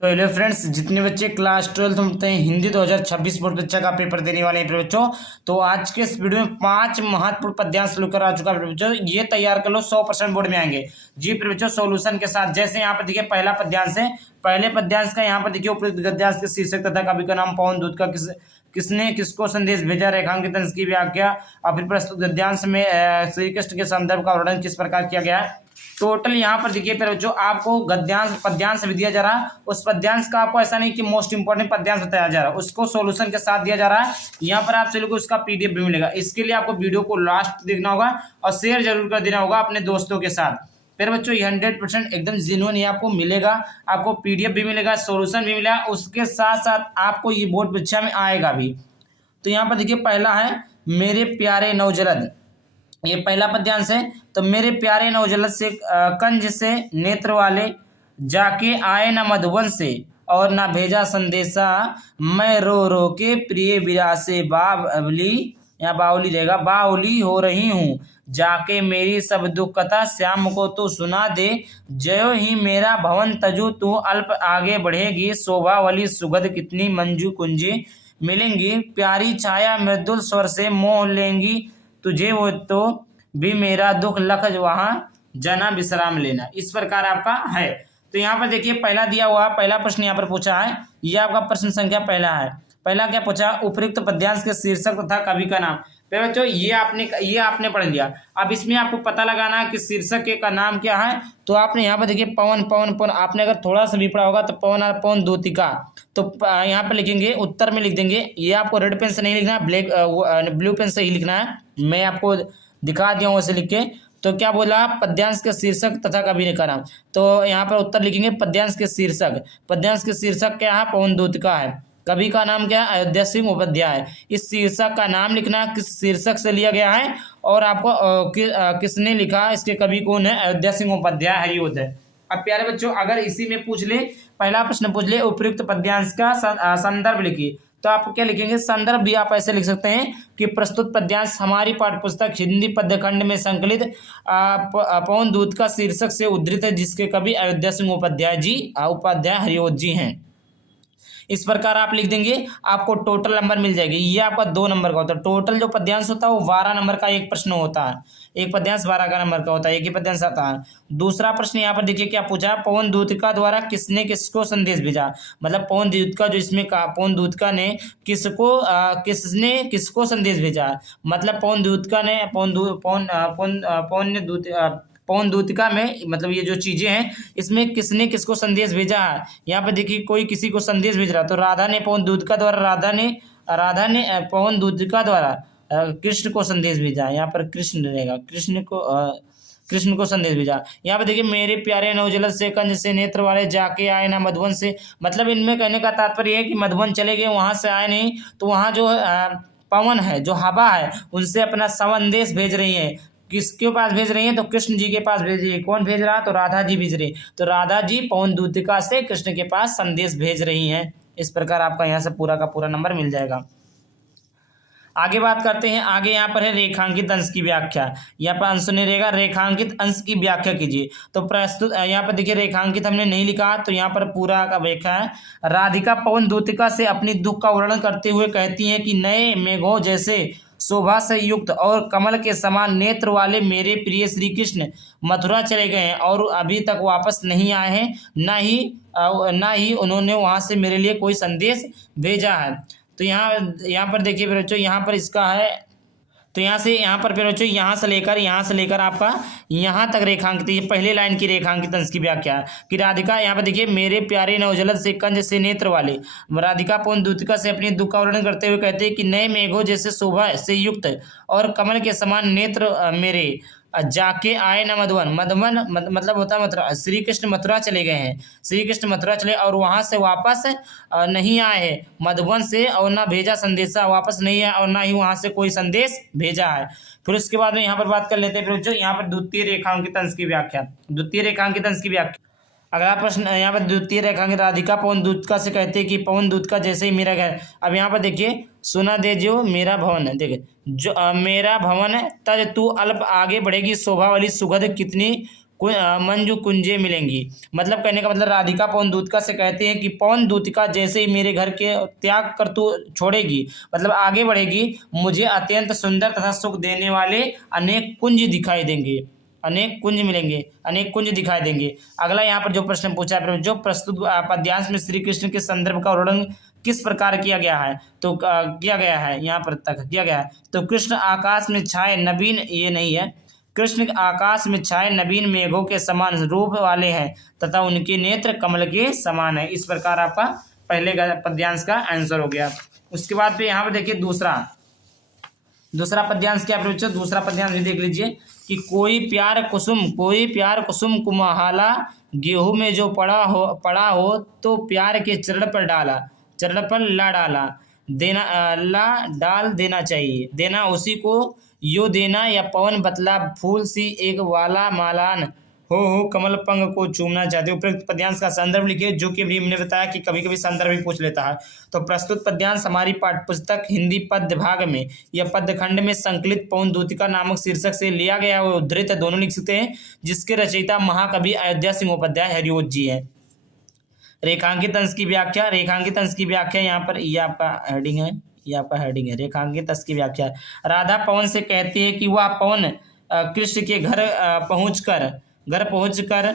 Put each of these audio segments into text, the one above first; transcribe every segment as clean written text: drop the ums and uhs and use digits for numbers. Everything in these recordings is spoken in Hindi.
तो हेलो फ्रेंड्स, जितने बच्चे क्लास 12 में पढ़ते हैं हिंदी 2026 बोर्ड परीक्षा का पेपर देने वाले हैं बच्चों, तो आज के इस वीडियो में 5 महत्वपूर्ण पद्यांश लेकर आ चुका है बच्चों। ये तैयार कर लो, 100% बोर्ड में आएंगे जी बच्चों सॉल्यूशन के साथ। जैसे यहाँ पर देखिए पहला पद्यांश है। पहले पद्यांश का यहाँ पर देखिए उपयुक्त गद्यांश के शीर्षक तथा कवि का नाम, पवन दूत का किसने किसको संदेश भेजा, रेखांकित अंश की व्याख्या, और फिर प्रस्तुत गद्यांश में श्री कृष्ण के संदर्भ का वर्णन किस प्रकार किया गया है। टोटल यहाँ पर देखिए फिर जो आपको गद्यांश पद्यांश भी दिया जा रहा है, उस पद्यांश का आपको ऐसा नहीं कि मोस्ट इंपोर्टेंट पद्यांश बताया जा रहा है, उसको सॉल्यूशन के साथ दिया जा रहा है। यहाँ पर आपसे लोग उसका पीडीएफ भी मिलेगा। इसके लिए आपको वीडियो को लास्ट देखना होगा और शेयर जरूर कर देना होगा अपने दोस्तों के साथ। फिर बच्चों ये 100% एकदम जेन्युइन ये आपको मिलेगा। आपको पीडीएफ भी मिलेगा, सॉल्यूशन भी मिलेगा, उसके साथ साथ आपको ये बोर्ड परीक्षा में आएगा भी। तो यहाँ पर देखिए पहला है मेरे प्यारे नवजलद, ये पहला पद्यांश है। तो मेरे प्यारे नवजलद से कंज से नेत्र वाले, जाके आए न मधुबन से और न भेजा संदेशा, मैं रो रो के प्रिय विरा से बावली, या बावली रहेगा, बावली हो रही हूँ, जाके मेरी सब दुख कथा श्याम को तू सुना दे, जयो ही मेरा भवन तजु तू अल्प आगे बढ़ेगी, शोभावली सुगध कितनी मंजू कुंजी मिलेंगी, प्यारी छाया मृदुल स्वर से मोह लेंगी, तुझे वो तो भी मेरा दुख लख वहां जना विश्राम लेना। इस प्रकार आपका है। तो यहाँ पर देखिए पहला दिया हुआ, पहला प्रश्न यहाँ पर पूछा है, यह आपका प्रश्न संख्या पहला है। पहला क्या पूछा, उपयुक्त पद्यांश के शीर्षक तथा कवि का नाम। तो बच्चों ये आपने पढ़ लिया। अब इसमें आपको पता लगाना है कि शीर्षक का नाम क्या है। तो आपने यहाँ पर देखिए पवन पवन पवन, आपने अगर थोड़ा सा भी पढ़ा होगा तो पवन और पवन दूतिका, तो यहाँ पर लिखेंगे, उत्तर में लिख देंगे। ये आपको रेड पेन से नहीं लिखना, ब्लू पेन से ही लिखना है। मैं आपको दिखा दिया हूँ ऐसे लिख के। तो क्या बोला, पद्यांश के शीर्षक तथा कवि का नाम। तो यहाँ पर उत्तर लिखेंगे पद्यांश के शीर्षक। पद्यांश के शीर्षक क्या है, पवन दूतिका है। कवि का नाम क्या है, अयोध्या सिंह उपाध्याय। इस शीर्षक का नाम लिखना, किस शीर्षक से लिया गया है और आपको किसने लिखा, इसके कवि कौन है, अयोध्या सिंह उपाध्याय हरिओद है। अब प्यारे बच्चों अगर इसी में पूछ ले, पहला प्रश्न पूछ ले उपयुक्त पद्यांश का संदर्भ लिखिए, तो आप क्या लिखेंगे, संदर्भ भी आप ऐसे लिख सकते हैं कि प्रस्तुत पद्यांश हमारी पाठ्यपुस्तक हिंदी पद्यखंड में संकलित पवन दूत का शीर्षक से उद्धृत है, जिसके कवि अयोध्या सिंह उपाध्याय हरिओद जी हैं। इस प्रकार आप लिख देंगे, आपको टोटल नंबर मिल जाएगी। ये आपका 2 नंबर का होता है। टोटल जो पद्यांश होता है वो 12 नंबर का एक प्रश्न होता है। एक पद्यांश 12 का नंबर का होता है, एक ही पद्यांश आता है। दूसरा प्रश्न यहाँ पर देखिए क्या पूछा, पवन दूतिका द्वारा किसने किसको संदेश भेजा। मतलब पवन दूतिका जो इसमें कहा, पवन दूतिका ने किसने किसको संदेश भेजा। मतलब पवन दूतिका ने पवन दूतिका में, मतलब ये जो चीजें हैं इसमें किसने किसको संदेश भेजा है। यहाँ पे देखिए कोई किसी को संदेश भेज रहा, तो राधा ने पवन दूतिका द्वारा पवन दूतिका द्वारा कृष्ण को संदेश भेजा। यहाँ पर कृष्ण रहेगा, कृष्ण को संदेश भेजा। यहाँ पे देखिए मेरे प्यारे नवजलद से कंज से नेत्र वाले, जाके आए ना मधुबन से। मतलब इनमें कहने का तात्पर्य है कि मधुबन चले गए, वहां से आए नहीं, तो वहां जो पवन है, जो हवा है, उनसे अपना संदेश भेज रही है। किसके पास भेज रही है, तो कृष्ण जी के पास भेज रही है। कौन भेज रहा, तो राधा जी भेज रही। तो राधा जी पवन दूतिका से कृष्ण के पास संदेश भेज रही हैं। इस प्रकार आपका यहाँ से पूरा का पूरा नंबर मिल जाएगा। आगे बात करते हैं। आगे यहाँ पर है रेखांकित अंश की व्याख्या। यहाँ पर अंश नहीं रहेगा, रेखांकित अंश की व्याख्या कीजिए। तो प्रस्तुत यहाँ पर देखिए रेखांकित हमने नहीं लिखा, तो यहाँ पर पूरा का व्याख्या है। राधिका पवन दूतिका से अपनी दुख का वर्णन करते हुए कहती हैं कि नए मेघों जैसे शोभा से युक्त और कमल के समान नेत्र वाले मेरे प्रिय श्री कृष्ण मथुरा चले गए हैं और अभी तक वापस नहीं आए हैं, ना ही उन्होंने वहां से मेरे लिए कोई संदेश भेजा है। तो यहाँ पर देखिए बच्चों, यहाँ पर इसका है, तो यहाँ पर बच्चों यहाँ से लेकर आपका यहाँ तक रेखांकित, ये पहले लाइन की रेखांकित अंश की व्याख्या कि राधिका, यहाँ पर देखिए मेरे प्यारे नवजलद से कंज से नेत्र वाले, राधिका पवन दूतिका से अपने दुख का वर्णन करते हुए कहते हैं कि नए मेघों जैसे शोभा से युक्त और कमल के समान नेत्र मेरे, जाके आए न मधुबन। मतलब होता है मथुरा। श्री कृष्ण मथुरा चले गए हैं, श्री कृष्ण मथुरा चले और वहां से वापस नहीं आए हैं मधुबन से, और ना भेजा संदेशा, वापस नहीं आया और ना ही वहां से कोई संदेश भेजा है। फिर उसके बाद में यहाँ पर बात कर लेते हैं फिर जो यहाँ पर द्वितीय रेखांकित अंश की व्याख्या। द्वितीय रेखांकित अंश की व्याख्या, अगला प्रश्न यहाँ पर द्वितीय रेखांकित, राधिका पवन दूतिका से कहते हैं कि पवन दूतिका जैसे ही मेरा घर। अब यहाँ पर देखिए सुना दे जो मेरा भवन है, देखिए जो मेरा भवन है, तज तू अल्प आगे बढ़ेगी, शोभा वाली सुगंध कितनी मंजू कुंजे मिलेंगी। मतलब कहने का मतलब राधिका पवन दूतिका से कहते हैं कि पवन दूतिका जैसे ही मेरे घर के त्याग कर तू छोड़ेगी, मतलब आगे बढ़ेगी, मुझे अत्यंत सुंदर तथा सुख देने वाले अनेक कुंज दिखाई देंगे, अनेक कुंज मिलेंगे, अनेक कुंज दिखाई देंगे। अगला यहाँ पर जो प्रश्न पूछा है, जो प्रस्तुत पद्यांश में श्री कृष्ण के संदर्भ का वर्णन किस प्रकार किया गया है, तो किया गया है, यहाँ पर तक किया गया है। तो कृष्ण आकाश में छाए नवीन, ये नहीं है, कृष्ण आकाश में छाए नवीन मेघों के समान रूप वाले हैं तथा उनके नेत्र कमल के समान है। इस प्रकार आपका पहले पद्यांश का आंसर हो गया। उसके बाद फिर यहाँ पर देखिए दूसरा पद्यांश क्या प्रश्न, दूसरा पद्यांश भी देख लीजिए कि कोई प्यार कुसुम कुमहाला, गेहूं में जो पड़ा हो तो प्यार के चरण पर ला डाला, देना ला डाल देना चाहिए, देना उसी को यो देना, या पवन बतला फूल सी एक वाला मालान हो कमल पंग को चूमना चाहते। उपयुक्त पद्यांश का संदर्भ लिखिए, जो कि अभी हमने बताया कि कभी कभी संदर्भ भी पूछ लेता है। तो प्रस्तुत पद्यांश हमारी पाठ्यपुस्तक हिंदी पद्य भाग में या पद्य खंड में संकलित पवन दूतिका नामक शीर्षक से लिया गया और उद्धृत दोनों लिख सकते हैं, जिसके रचयिता महाकवि अयोध्या सिंह उपाध्याय हरिओत जी है। रेखांकित अंश की व्याख्या, यहाँ पर ये आपका हेडिंग है, रेखांकित अंश की व्याख्या। राधा पवन से कहती है कि वह पवन कृष्ण के घर पहुंचकर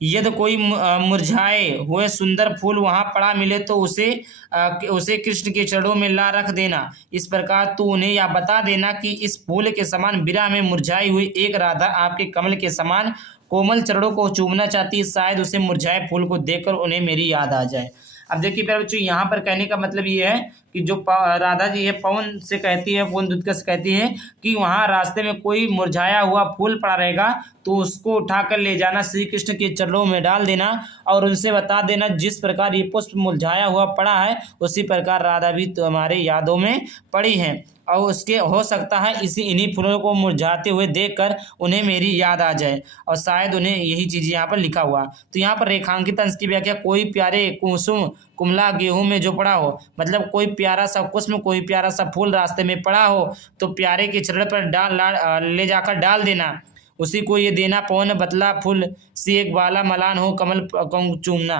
यदि कोई मुरझाए हुए सुंदर फूल वहां पड़ा मिले तो उसे कृष्ण के चरणों में ला रख देना। इस प्रकार तू उन्हें यह बता देना कि इस फूल के समान विरह में मुरझाई हुई एक राधा आपके कमल के समान कोमल चरणों को चूमना चाहती है, शायद उसे मुरझाए फूल को देखकर उन्हें मेरी याद आ जाए। अब देखिए प्यारे बच्चों, यहाँ पर कहने का मतलब ये है कि जो राधा जी है पवन से कहती है, पवन दूतिका से कहती है कि वहाँ रास्ते में कोई मुरझाया हुआ फूल पड़ा रहेगा तो उसको उठाकर ले जाना, श्री कृष्ण के चरणों में डाल देना और उनसे बता देना जिस प्रकार ये पुष्प मुरझाया हुआ पड़ा है उसी प्रकार राधा भी तुम्हारे यादों में पड़ी है, और उसके हो सकता है इन्हीं फूलों को मुरझाते हुए देखकर उन्हें मेरी याद आ जाए, और शायद उन्हें यही चीज़ यहाँ पर लिखा हुआ। तो यहाँ पर रेखांकित अंश की व्याख्या, कोई प्यारे कुसुम कुमला गेहूं में जो पड़ा हो, मतलब कोई प्यारा सा कुसुम, कोई प्यारा सा फूल रास्ते में पड़ा हो तो प्यारे के चरण पर ले जाकर डाल देना, उसी को ये देना, पवन बतला फूल सी एक वाला मलान हो कमल को चूमना,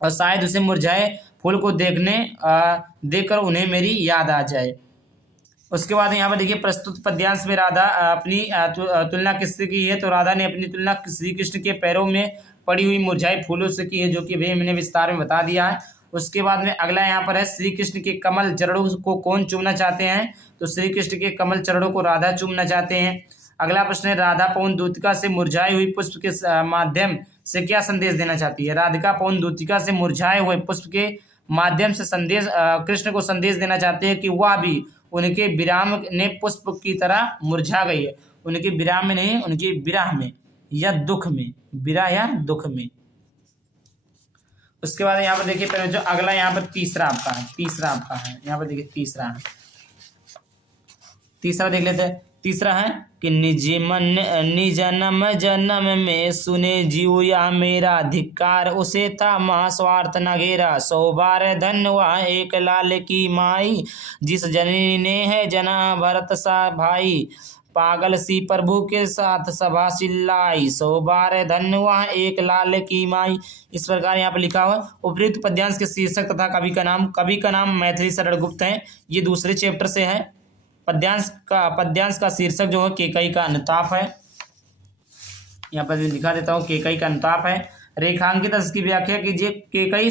और शायद उसे मुरझाए फूल को देखकर उन्हें मेरी याद आ जाए। उसके बाद यहाँ पर देखिए प्रस्तुत पद्यांश में राधा अपनी तुलना किससे की है, तो राधा ने अपनी तुलना श्री कृष्ण के पैरों में पड़ी हुई मुरझाए फूलों से की है, जो कि भी मैंने विस्तार में बता दिया है। उसके बाद में अगला यहाँ पर है श्री कृष्ण के कमल चरणों को कौन चूमना चाहते हैं, तो श्री कृष्ण के कमल चरणों को राधा चूमना चाहते हैं। अगला प्रश्न है राधा पवन दूतिका से मुरझाई हुई पुष्प के माध्यम से क्या संदेश देना चाहती है। राधिका पवन दूतिका से मुरझाए हुए पुष्प के माध्यम से कृष्ण को संदेश देना चाहते हैं कि वह भी उनके विराम ने पुष्प की तरह मुरझा गई है, उनके विराम में नहीं, उनके विरह में या दुख में, विरह या दुख में। उसके बाद यहाँ पर देखिए पहले जो अगला यहाँ पर तीसरा आपका है, यहाँ पर देखिए तीसरा देख लेते हैं। तीसरा है कि निजन्म जन्म में सुने जीव या मेरा धिक्कार, उसे था महास्वार्थ न घेरा, 100 बार धन्य वह एक लाल की माई, जिस जननी ने है जना भरत सा भाई, पागल सी प्रभु के साथ सभा चिल्लाई, 100 बार धन्य वह एक लाल की माई। इस प्रकार यहाँ पर लिखा हुआ। उपयुक्त पद्यांश के शीर्षक तथा कवि का नाम मैथिली शरण गुप्त है, ये दूसरे चैप्टर से है। पद्यांश का शीर्षक जो है केकई का अनुताप है, यहाँ पर लिखा देता हूँ, केकई का अनुताप है। रेखांकित अंश की व्याख्या कीजिए, केकई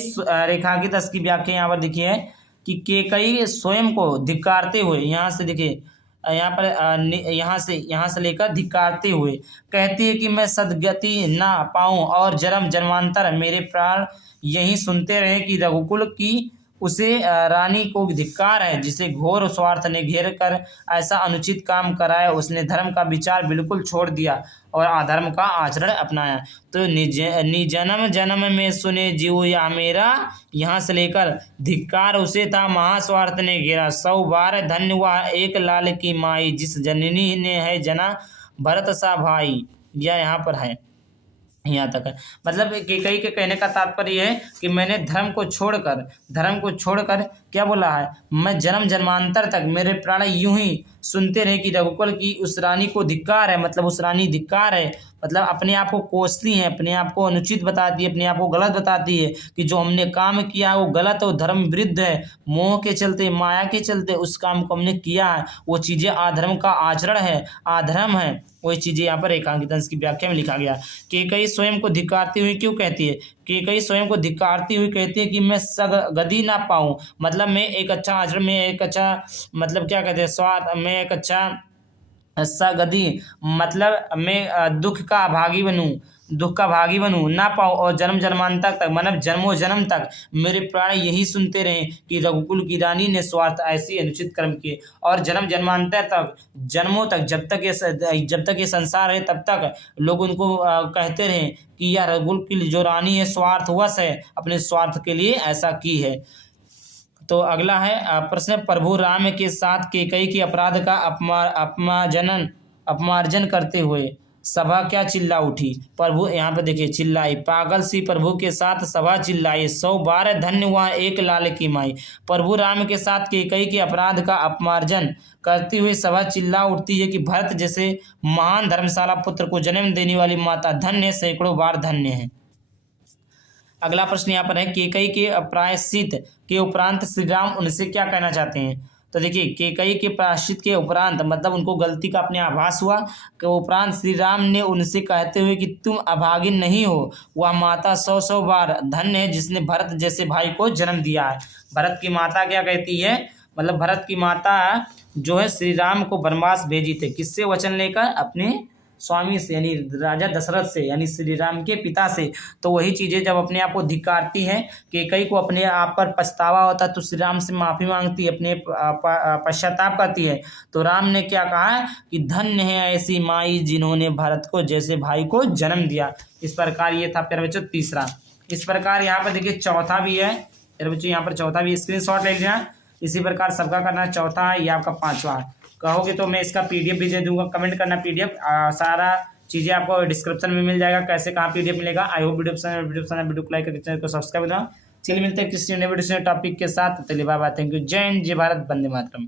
रेखांकित अंश की व्याख्या यहाँ पर देखिए है कि केकई स्वयं को धिक्कारते हुए, यहाँ से देखिए यहाँ पर यहाँ से लेकर धिक्कारते हुए कहती है कि मैं सदगति ना पाऊं और जन्म जन्मांतर मेरे प्राण यही सुनते रहे कि रघुकुल की उसे रानी को धिक्कार है, जिसे घोर स्वार्थ ने घेर कर ऐसा अनुचित काम कराया, उसने धर्म का विचार बिल्कुल छोड़ दिया और अधर्म का आचरण अपनाया। तो निजन्म जन्म में सुने जीव या मेरा, यहाँ से लेकर धिक्कार उसे था महास्वार्थ ने घेरा, 100 बार धन्य वह एक लाल की माई, जिस जननी ने है जना भरत सा भाई। यह यहाँ पर है, यहाँ तक है। मतलब केकई के कहने का तात्पर्य है कि मैंने धर्म को छोड़कर क्या बोला है, मैं जन्म जन्मांतर तक मेरे प्राण यूं ही सुनते रहे कि रघुकुल की उस रानी को धिक्कार है, मतलब उस रानी धिक्कार है, मतलब अपने आप को कोसती हैं, अपने आप को अनुचित बताती है, अपने आप को गलत बताती है कि जो हमने काम किया है वो गलत है, वो धर्म विरुद्ध है, मोह के चलते, माया के चलते उस काम को हमने किया है, वो चीज़ें अधर्म का आचरण है, अधर्म है। वही चीज़ें यहाँ पर रेखांकित अंश की व्याख्या में लिखा गया। केकई स्वयं को धिक्कारती हुई क्यों कहती है? केकई स्वयं को धिक्कारती हुई कहती है कि मैं सगदी ना पाऊँ, मतलब मैं एक अच्छा आचरण, मैं एक अच्छा, मतलब क्या कहते हैं, स्वार्थ, मैं एक अच्छा सगदी, मतलब मैं दुख का भागी बनूं ना पाऊँ, और जन्म जन्मांतर तक, मतलब जन्मों जन्म तक मेरे प्राण यही सुनते रहें कि रघुकुल की रानी ने स्वार्थ ऐसी अनुचित कर्म किए, और जन्म जन्मांतर तक, जन्मों तक, जब तक ये संसार है तब तक लोग उनको कहते रहें कि यह रघुकुल की जो रानी है स्वार्थवश है, अपने स्वार्थ के लिए ऐसा की है। तो अगला है प्रश्न, प्रभु राम के साथ केकई के अपराध का अपमार्जन करते हुए सभा क्या चिल्ला उठी? प्रभु यहाँ पे देखिए चिल्लाई, पागल सी प्रभु के साथ सभा चिल्लाई, 100 बार धन्य हुआ एक लाल की माई। प्रभु राम के साथ केकई के अपराध का अपमार्जन करती हुई सभा चिल्ला उठती है कि भरत जैसे महान धर्मशाला पुत्र को जन्म देने वाली माता धन्य है, सैकड़ों बार धन्य है। अगला प्रश्न यहाँ पर है, केकई के प्रायश्चित के उपरांत श्री राम उनसे क्या कहना चाहते हैं? तो देखिए, केकई के प्रायश्चित के उपरांत, मतलब उनको गलती का अपने आभास हुआ कि उपरांत श्री राम ने उनसे कहते हुए कि तुम अभागिन नहीं हो, वह माता 100 बार धन्य है जिसने भरत जैसे भाई को जन्म दिया है। भरत की माता क्या कहती है, मतलब भरत की माता जो है श्री राम को वनवास भेजी थे, किससे वचन लेकर? अपने स्वामी से, यानी राजा दशरथ से, यानी श्री राम के पिता से। तो वही चीज़ें जब अपने आप को धिक्कारती हैं, केकई को अपने आप पर पछतावा होता है तो श्री राम से माफ़ी मांगती है, अपने पश्चाताप करती है। तो राम ने क्या कहा कि धन्य है ऐसी माई जिन्होंने भरत को जैसे भाई को जन्म दिया। इस प्रकार ये था प्यारे बच्चों तीसरा। इस प्रकार यहाँ पर देखिए चौथा भी है प्यारे बच्चों, यहाँ पर चौथा भी स्क्रीनशॉट ले लेना। इसी प्रकार सबका करना, चौथा है, ये आपका पांचवा है। कहोगे तो मैं इसका पीडीएफ भी दे दूंगा, कमेंट करना पीडीएफ, सारा चीज़ें आपको डिस्क्रिप्शन में मिल जाएगा, कैसे कहाँ पीडीएफ मिलेगा। आई होप वीडियो को लाइक करके चैनल को सब्सक्राइब करना। चलिए मिलते हैं किसी नए वीडियो से टॉपिक के साथ, चलिए बाय बाय, थैंक यू, जय हिंद, जय भारत, वंदे मातरम।